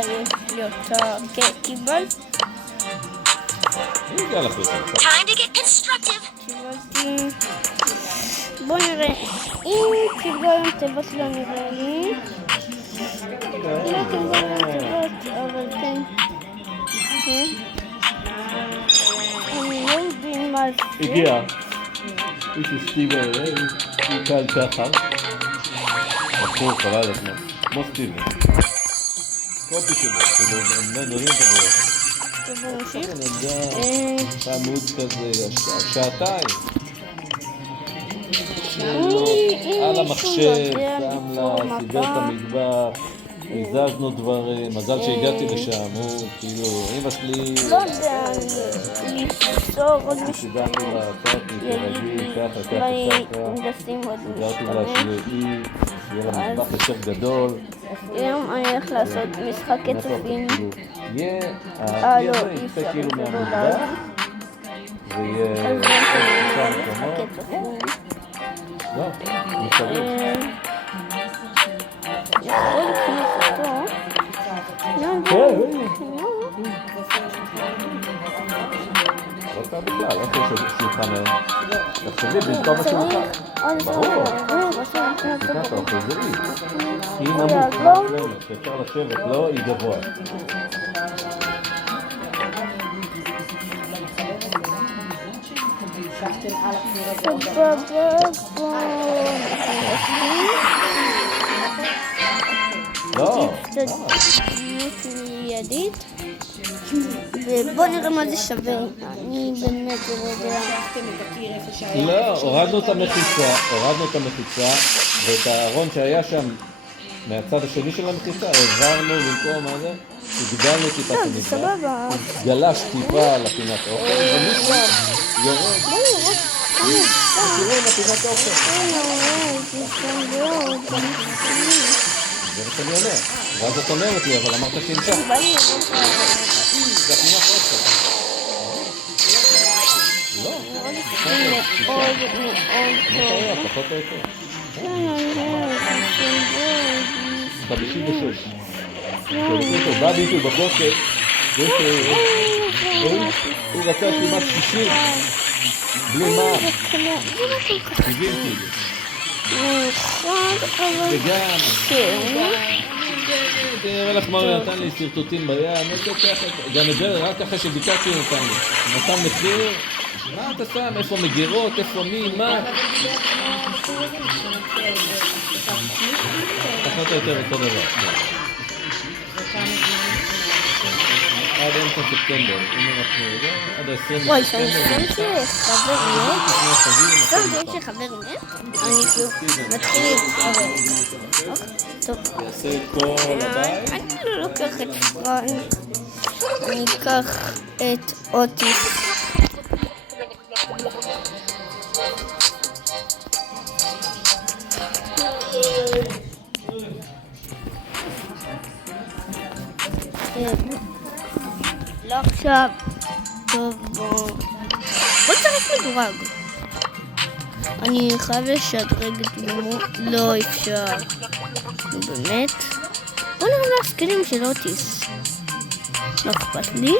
יש לי אותה. כן, קיבלתי. קיבלתי. בוא נראה. אם קיבלנו תיבות לא נראה לי. לא קיבלנו תיבות, אבל כן. אני לא מבין מה זה. הגיע. איש סטיבן, קל שחר. בחור חבל על עצמו. כמו סטיבן. קופי שלו, הם לא נראים כמובן. טוב, בוא נמשיך. עמוד כזה, שעתיים. על המחשב, שם לה, סידר את המטבח, הזזנו דברים, מזל שהגעתי לשם, הוא כאילו, אמא שלי... לא יודע, ליצור עוד סידרתי לה, קרתי, תרגי, ככה, נשים עוד סידרתי לה שיהיה לה מטבח יותר גדול. היום אני הולך לעשות משחק קצפים. יהיה זה כאילו מהמטבח, ויהיה עוד שישה מקומות. לא, מסביב. יכול להכניס אותו. לא קרה בכלל, איך יש שולחן היום? תחשבי, במקום השולחן. ברור. תקנת האוכל זה אי. היא נמוך, שאפשר לשבת, לא, היא גבוה. לא. מיידית. ובוא נראה מה זה שווה. אני באמת לא יודע. לא, הורדנו את המחיצה ואת הארון שהיה שם מהצד השני של המחיצה, העברנו במקום הזה, הגדלנו טיפה את המטבח, גלש טיפה לפינת האוכל, ומישהו יורד. תראו לפינת האוכל. זה מה שאני אומר. ואז את אומרת לי, אבל אמרת שתמשך. זה הפינת האוכל. לא. פחות או יותר. 56. בא ביטוי בבוקר, הוא רצה כמעט 60, בלי מה? 70 כאילו. וגם, תראה לך מה הוא נתן לי סרטוטים ביד, גם את זה רק אחרי שביקרתי נתן לי. נתן מחיר, מה אתה שם? איפה מגירות? איפה מי? מה? פחות או יותר אותו דבר. עד אמצע ספטמבר, אם אנחנו יודעים, עד ה-20 וואי, שאני חושב שחבר מת? לא, שחבר מת? אני כאילו מתחיל להתחבר. טוב. יעשה את כל הבית. אני לא לוקח את פרנק. אני אקח את אוטיס. לא עכשיו. טוב, בוא צריך מדורג. אני חייב לשדרג את דמות. לא אפשר. נו באמת. בוא נראה להסכנים של אוטיס. לא אכפת לי.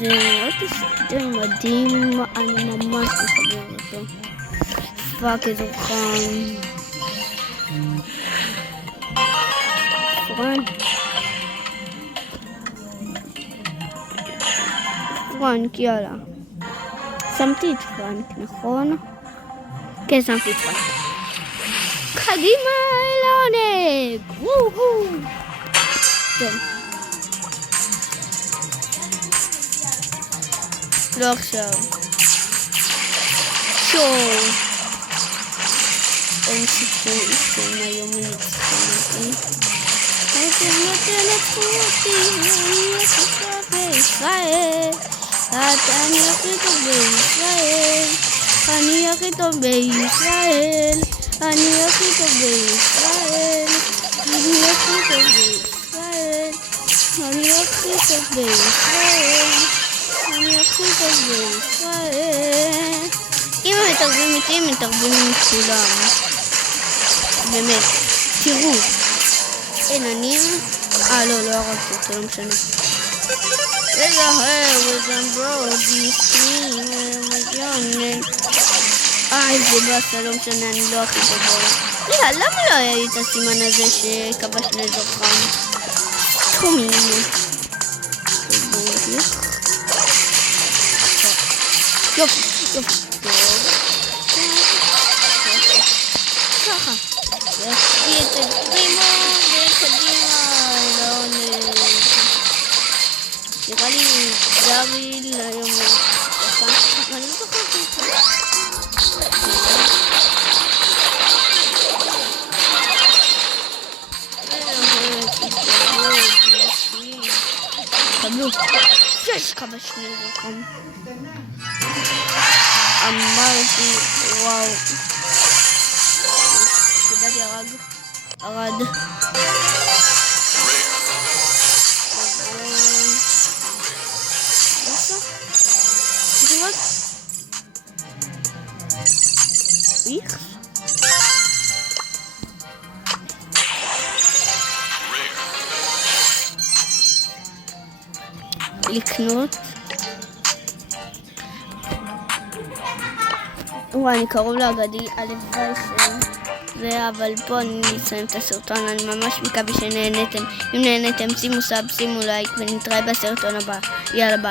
זה אוטיס די מדהים. אני ממש מחבר אותו. פאק איזה חם. פרנק, יאללה. שמתי את פרנק, נכון? כן, שמתי את פרנק. קדימה אל העונג! וואו! טוב. לא עכשיו. שואו. אין סיכוי שהיום נצטרף. הייתי נותנת אותי, אני הכי טוב בישראל. אני הכי טוב בישראל. אני הכי טוב בישראל. אני הכי טוב בישראל. אני הכי טוב בישראל. אני הכי טוב בישראל. אני הכי טוב בישראל. אם הם מתרבים איתי, הם מתרבים עם כולם. באמת, תראו. עיננים. לא הרגתי אותו, לא משנה. רגע, וזן ברודי, סקרים, מג'ונן. זה באסה, לא משנה, אני לא הכי טוב. למה לא היה לי את הסימן הזה שכבשנו את זוכם? תחומים. יופי. ככה. ותקדימו וקדימה. נראה לי דאביל היום. אני לא זוכרת את זה. קבלו. 6 כבשנו זוכם. אמרתי, וואו. קיבלתי ארד. איך? לקנות. אני קרוב לאגדי, הלוואי זה, אבל פה אני אסיים את הסרטון. אני ממש מקווה שנהנתם. אם נהנתם, שימו סאב, שימו לייק, ונתראה בסרטון הבא. יאללה ביי.